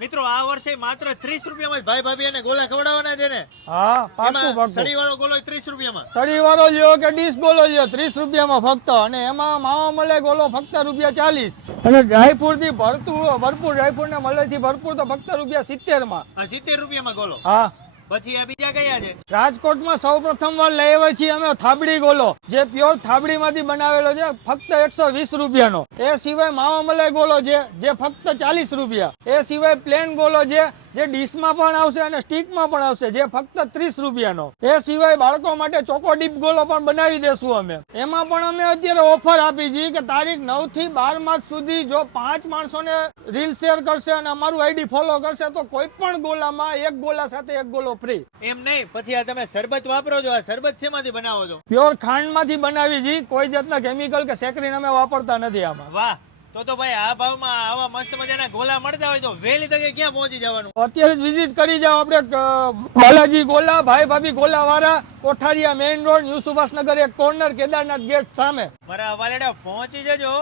મિત્રો આ વર્ષે માત્ર 30 રૂપિયામાં જ ભાઈ ભાભી અને ગોલા ખવડાવવાના છે ને? હા, પાકું એમાં પાકું. સળીવાળો ગોલો 30 રૂપિયામાં. સળીવાળો લ્યો કે ડીશ ગોલો લ્યો 30 રૂપિયામાં ફક્ત. અને એમાં માવા મળે ગોલો ફક્ત ₹40. અને ડ્રાયફ્રૂટ થી ભરપૂર ડ્રાયફ્રૂટ ને મળે થી ભરપૂર તો ફક્ત ₹70 માં. આ 70 રૂપિયામાં ગોલો. હા, પછી આ બીજા કયા છે? રાજકોટમાં સૌ પ્રથમ વાર લઈ આવ્યા છીએ અમે થાબડી ગોલો, જે પ્યોર થાબડી માંથી બનાવેલો છે, ફક્ત 120 રૂપિયાનો. એ સિવાય માવા મલાઈ ગોલો છે, જે ફક્ત 40 રૂપિયા. એ સિવાય પ્લેન ગોલો છે, જે ડીશમાં પણ આવશે અને સ્ટીકમાં પણ આવશે, જે ફક્ત 30 રૂપિયાનો. એ સિવાય બાળકો માટે ચોકો ડીપ ગોલો પણ બનાવી દેશું અમે. એમાં પણ અમે અત્યારે ઓફર આપી છે કે તારીખ 9 થી 12 માર્ચ સુધી જો 5 માણસોને રીલ શેર કરશે અને અમારું આઈડી ફોલો કરશે તો કોઈ પણ ગોલામાં એક ગોલા સાથે એક ગોલો ફ્રી. એમ નહીં, પછી આ તમે શરબત વાપરો છો, આ શરબત શેમાંથી બનાવો છો? પ્યોર ખાંડ માંથી બનાવી છે, કોઈ જાતના કેમિકલ કે સેકરીન અમે વાપરતા નથી આમાં. વાહ, તો ભાઈ આ ભાવમાં આવા મસ્ત મજાના ગોલા મળતા હોય તો વહેલી તકે ક્યાં પહોંચી જવાનું? અત્યારે જ વિઝિટ કરી જાઓ આપણે બાલાજી ગોલા, ભાઈ ભાભી ગોલા વાળા, Kothariya main road, new Subhashnagar 1 corner, Kedarnath gate સામે. મારા વાલેડા પહોંચી જજો.